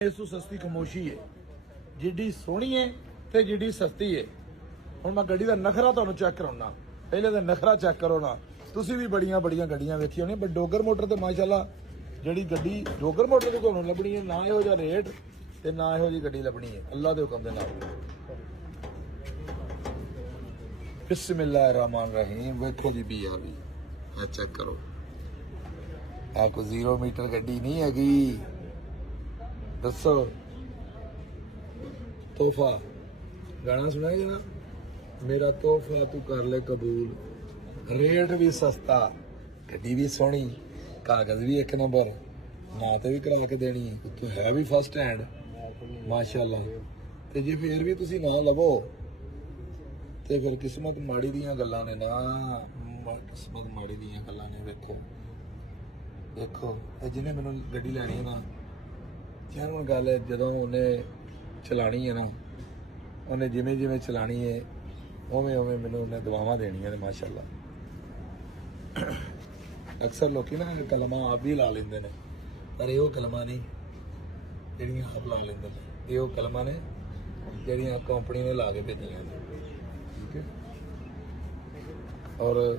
ਇਸ ਤੋਂ ਸਸਤੀ ਖਮੋਸ਼ੀ ਹੈ, ਜਿੱਡੀ ਸੋਹਣੀ ਹੈ ਤੇ ਜਿੱਡੀ ਸਸਤੀ ਹੈ। ਹੁਣ ਮੈਂ ਗੱਡੀ ਦਾ ਨਖਰਾ ਤੁਹਾਨੂੰ ਚੈੱਕ ਕਰਾਉਣਾ। ਪਹਿਲੇ ਤਾਂ ਨਖਰਾ ਚੈੱਕ ਕਰੋ ਨਾ। ਤੁਸੀਂ ਵੀ ਬੜੀਆਂ ਗੱਡੀਆਂ ਵੇਖੀਆਂ ਹੋਣੀਆਂ, ਬਟ ਡੋਗਰ ਮੋਟਰ ਤੇ ਮਾਸ਼ਾਅੱਲਾ ਜਿਹੜੀ ਗੱਡੀ ਡੋਗਰ ਮੋਟਰ ਤੇ ਤੁਹਾਨੂੰ ਲੱਭਣੀ ਹੈ, ਨਾ ਇਹੋ ਜਿਹਾ ਰੇਟ ਤੇ ਨਾ ਇਹੋ ਜਿਹੀ ਗੱਡੀ ਲੱਭਣੀ ਹੈ, ਅੱਲਾ ਦੇ ਹੁਕਮ ਦੇ ਨਾਲ। ਬਿਸਮਿल्लाह रहमान रहीम। ਵੇਖੋ ਜੀ ਵੀ ਆ ਵੀ ਇਹ ਚੈੱਕ ਕਰੋ। ਇਹ ਕੋਈ 0 ਮੀਟਰ ਗੱਡੀ ਨਹੀਂ ਹੈਗੀ। ਦੱਸੋ ਤੋਹਫਾ ਗਾਣਾ ਸੁਣਿਆ ਜਨਾ, ਮੇਰਾ ਤੋਹਫਾ ਤੂੰ ਕਰ ਲੈ ਕਬੂਲ। ਰੇਟ ਵੀ ਸਸਤਾ, ਗੱਡੀ ਵੀ ਸੋਹਣੀ, ਕਾਗਜ਼ ਵੀ 1 ਨੰਬਰ, ਨਾ ਤੇ ਵੀ ਕਰਾ ਕੇ ਦੇਣੀ, ਤੂੰ ਹੈ ਵੀ ਫਸਟ ਹੈਂਡ ਮਾਸ਼ਾਅੱਲਾ। ਤੇ ਜੇ ਫੇਰ ਵੀ ਤੁਸੀਂ ਨਾ ਲਵੋ ਤੇ ਫਿਰ ਕਿਸਮਤ ਮਾੜੀ ਦੀਆਂ ਗੱਲਾਂ ਨੇ ਨਾ, ਕਿਸਮਤ ਮਾੜੀ ਦੀਆਂ ਗੱਲਾਂ ਨੇ। ਵੇਖੋ ਦੇਖੋ ਇਹ ਜਿਹਨੇ ਮੈਨੂੰ ਗੱਡੀ ਲੈਣੀ ਹੈ ਨਾ, ਯਾਰ ਹੁਣ ਗੱਲ ਜਦੋਂ ਉਹਨੇ ਚਲਾਣੀ ਹੈ ਨਾ, ਉਹਨੇ ਜਿਵੇਂ ਚਲਾਣੀ ਹੈ ਉਵੇਂ ਮੈਨੂੰ ਉਹਨੇ ਦੁਆਵਾਂ ਦੇਣੀਆਂ ਨੇ ਮਾਸ਼ਾਅੱਲਾ। ਅਕਸਰ ਲੋਕੀ ਨਾ ਕਲਮਾਂ ਆਪ ਵੀ ਲਾ ਲੈਂਦੇ ਨੇ, ਪਰ ਇਹ ਉਹ ਕਲਮਾਂ ਨਹੀਂ ਜਿਹੜੀਆਂ ਆਪ ਲਾ ਲੈਂਦੇ ਨੇ। ਇਹ ਉਹ ਕਲਮਾਂ ਨੇ ਜਿਹੜੀਆਂ ਕੰਪਨੀ ਨੇ ਲਾ ਕੇ ਭੇਜੀਆਂ ਨੇ। ਠੀਕ ਹੈ। ਔਰ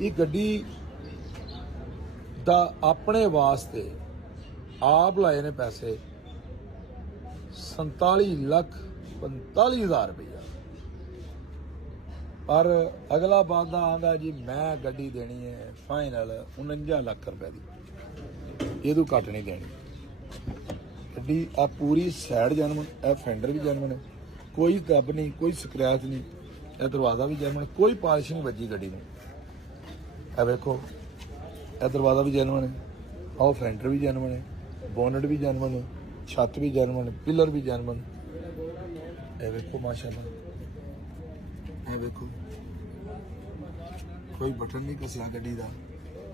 ਇਹ ਗੱਡੀ ਦਾ ਆਪਣੇ ਵਾਸਤੇ ਆਪ ਲਾਏ ਨੇ ਪੈਸੇ 47,45,000 ਰੁਪਇਆ। ਪਰ ਅਗਲਾ ਬੰਦਾ ਆਂਦਾ ਜੀ ਮੈਂ ਗੱਡੀ ਦੇਣੀ ਹੈ ਫਾਈਨਲ 49 ਲੱਖ ਰੁਪਏ ਦੀ, ਇਹ ਤੋਂ ਘੱਟ ਨਹੀਂ ਦੇਣੀ। ਗੱਡੀ ਆ ਪੂਰੀ ਸਾਈਡ ਜਨਮਨ, ਇਹ ਫੈਂਡਰ ਵੀ ਜਨਮਨ ਹੈ, ਕੋਈ ਦੱਬ ਨਹੀਂ, ਕੋਈ ਸਕ੍ਰੈਚ ਨਹੀਂ, ਇਹ ਦਰਵਾਜ਼ਾ ਵੀ ਜਨਮਨ, ਕੋਈ ਪਾਲਿਸ਼ ਨਹੀਂ ਵੱਜੀ ਗੱਡੀ ਨੂੰ। ਇਹ ਵੇਖੋ ਇਹ ਦਰਵਾਜ਼ਾ ਵੀ ਜਨਮਨ ਹੈ, ਆਹ ਫੈਂਡਰ ਵੀ ਜਨਮਨ ਹੈ, ਬੋਨਟ ਵੀ ਜਨਮਨ ਹੈ, ਛੱਤ ਵੀ ਜਨਮਨ, ਪਿਲਰ ਵੀ ਜਨਮਨ। ਇਹ ਵੇਖੋ ਮਾਸ਼ਾਅੱਲਾ, ਇਹ ਵੇਖੋ ਕੋਈ ਬਟਨ ਨਹੀਂ ਕਸਿਆ ਗੱਡੀ ਦਾ।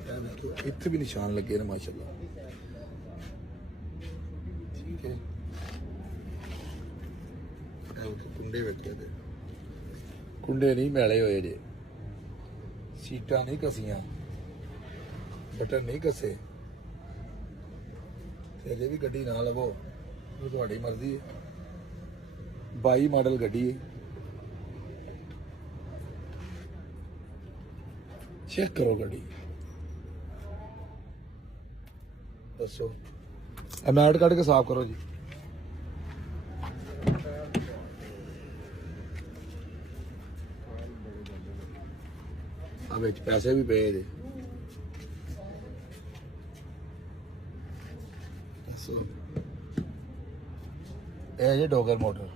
ਇਹ ਵੇਖੋ ਇੱਥੇ ਵੀ ਨਿਸ਼ਾਨ ਲੱਗੇ ਨੇ ਮਾਸ਼ਾਅੱਲਾ। ਠੀਕ ਹੈ। ਇਹ ਵੇਖੋ ਕੁੰਡੇ ਵੇਖੋ, ਇਹਦੇ ਕੁੰਡੇ ਨਹੀਂ ਮੈਲੇ ਹੋਏ ਜੇ, ਸੀਟਾਂ ਨਹੀਂ ਕਸੀਆਂ, ਬਟਨ ਨਹੀਂ ਕਸੇ। ਜੇ ਵੀ ਗੱਡੀ ਨਾ ਲਵੋ ਉਹ ਤੁਹਾਡੀ ਮਰਜ਼ੀ ਹੈ। 22 ਮਾਡਲ ਗੱਡੀ ਹੈ। ਚੈੱਕ ਕਰੋ ਗੱਡੀ, ਦੱਸੋ ਇਹ ਮੈਟ ਕੱਢ ਕੇ ਸਾਫ਼ ਕਰੋ ਜੀ। ਆ ਵਿੱਚ ਪੈਸੇ ਵੀ ਪਏ ਜੇ। ਇਹ ਜੇ ਡੋਗਰ ਮੋਟਰ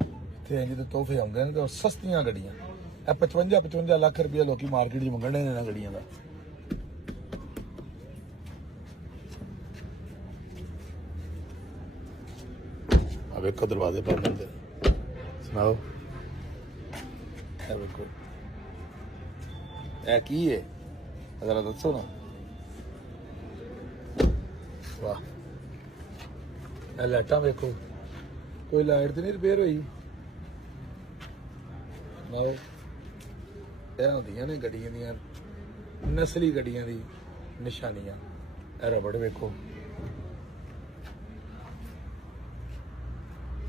ਇੱਥੇ ਇੰਜ ਦੇ ਤੋਹਫੇ ਆਉਂਦੇ ਨੇ ਤੇ ਸਸਤੀਆਂ ਗੱਡੀਆਂ। ਇਹ 55 ਲੱਖ ਰੁਪਇਆ ਲੋਕੀ ਮਾਰਕੀਟ 'ਚ ਮੰਗਣ ਨੇ ਇਹਨਾਂ ਗੱਡੀਆਂ ਦਾ। ਆ ਵੇਖੋ ਦਰਵਾਜ਼ੇ ਬੰਦ ਹੁੰਦੇ, ਸੁਣਾਓ ਇਹ ਵੇਖੋ ਇਹ ਕੀ ਹੈ ਜ਼ਰਾ ਦੱਸੋ ਨਾ। ਵਾਹ ਇਹ ਲਾਈਟਾਂ ਵੇਖੋ, ਕੋਈ ਲਾਈਟ ਤੇ ਨਹੀਂ ਰਿਪੇਅਰ ਹੋਈ। ਲਓ ਇਹ ਹੁੰਦੀਆਂ ਨੇ ਗੱਡੀਆਂ ਦੀਆਂ ਨਸਲੀ ਗੱਡੀਆਂ ਦੀ ਨਿਸ਼ਾਨੀਆਂ। ਇਹ ਰਬੜ ਵੇਖੋ,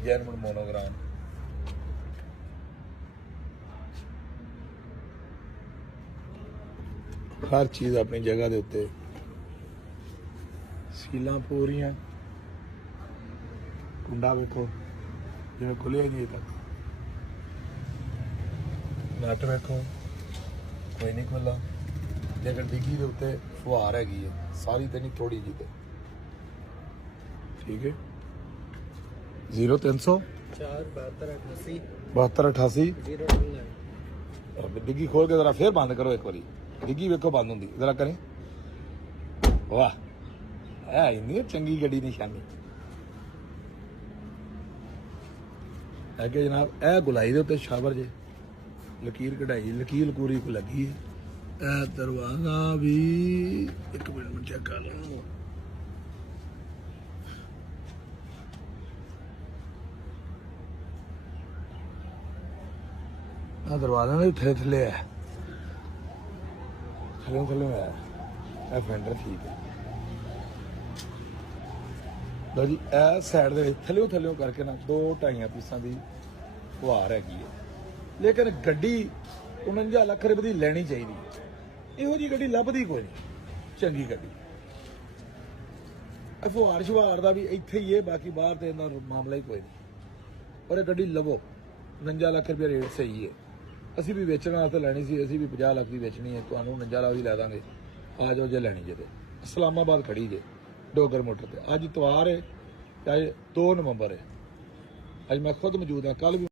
ਜਰਮਨ ਮੋਨੋਗ੍ਰਾਮ। ਹਰ ਚੀਜ਼ ਆਪਣੀ ਜਗ੍ਹਾ ਦੇ ਉੱਤੇ, ਸੀਲਾਂ ਪੂਰੀਆਂ। ਕੁੰਡਾ ਵੇਖੋ ਜਿਵੇਂ ਖੁੱਲਿਆ ਨਹੀਂ ਤੱਕ। ਨਟ ਵੇਖੋ ਕੋਈ ਨਹੀਂ ਖੁੱਲਾ। ਜੇਕਰ ਡਿੱਗੀ ਦੇ ਉੱਤੇ ਫੁਹਾਰ ਹੈਗੀ ਹੈ, ਸਾਰੀ ਤੇ ਨਹੀਂ, ਥੋੜੀ ਜਿਹੀ ਤੇ। ਠੀਕ ਹੈ। 0300 4 72 88 ਡਿੱਗੀ ਖੋਲ ਕੇ ਜ਼ਰਾ ਫੇਰ ਬੰਦ ਕਰੋ ਇੱਕ ਵਾਰੀ। ਡਿੱਗੀ ਵੇਖੋ ਬੰਦ ਹੁੰਦੀ, ਜ਼ਰਾ ਕਰੀ। ਵਾਹ ਇਹ ਇੰਨੀ ਚੰਗੀ ਗੱਡੀ ਨਿਸ਼ਾਨੀ। ਅੱਗੇ ਜਨਾਬ ਇਹ ਗੁਲਾਈ ਦੇ ਉੱਤੇ ਸ਼ਾਵਰ ਜੇ, ਲਕੀਰ ਕਢਾਈ, ਲਕੀਰ ਲਕੂਰੀ ਕੋ ਲੱਗੀ ਹੈ। ਇਹ ਦਰਵਾਜ਼ਾ ਵੀ 1 ਮਿੰਟ ਮੈਂ ਚੈੱਕ ਕਰ ਲਵਾਂ। ਆ ਦਰਵਾਜ਼ਾ ਦੇ ਥੱਲੇ ਹੈ, ਥੱਲੇ ਹੈ। ਇਹ ਫੈਂਡਰ ਠੀਕ ਹੈ। ਲਓ ਜੀ ਇਹ ਸਾਈਡ ਦੇ ਵਿੱਚ ਥੱਲਿਓਂ ਕਰਕੇ ਨਾ 2-2.5 ਪੀਸਾਂ ਦੀ ਫੁਹਾਰ ਹੈਗੀ ਹੈ, ਲੇਕਿਨ ਗੱਡੀ 49 ਲੱਖ ਰੁਪਏ ਦੀ ਲੈਣੀ ਚਾਹੀਦੀ। ਇਹੋ ਜੀ ਗੱਡੀ ਲੱਭਦੀ ਕੋਈ ਨਹੀਂ ਚੰਗੀ ਗੱਡੀ। ਫੁਹਾਰ ਸ਼ੁਹਾਰ ਦਾ ਵੀ ਇੱਥੇ ਹੀ ਹੈ, ਬਾਕੀ ਬਾਹਰ ਤੇ ਇਹਦਾ ਮਾਮਲਾ ਹੀ ਕੋਈ ਨਹੀਂ। ਪਰ ਇਹ ਗੱਡੀ ਲਵੋ, 49 ਲੱਖ ਰੁਪਏ ਰੇਟ ਸਹੀ ਹੈ। ਅਸੀਂ ਵੀ ਵੇਚਣ ਵਾਸਤੇ ਲੈਣੀ ਸੀ, ਅਸੀਂ ਵੀ 50 ਲੱਖ ਦੀ ਵੇਚਣੀ ਹੈ, ਤੁਹਾਨੂੰ 49 ਲੱਖ ਦੀ ਲੈ ਦਾਂਗੇ। ਆ ਜਾਓ ਜੇ ਲੈਣੀ ਜੇ ਤੇ ਇਸਲਾਮਾਬਾਦ ਖੜੀ ਜੇ ਡੋਗਰ ਮੋਟਰ ਤੇ। ਅੱਜ ਇਤਵਾਰ ਹੈ, ਅੱਜ 2 ਨਵੰਬਰ ਹੈ। ਅੱਜ ਮੈਂ ਖੁਦ ਮੌਜੂਦ ਹਾਂ, ਕੱਲ ਵੀ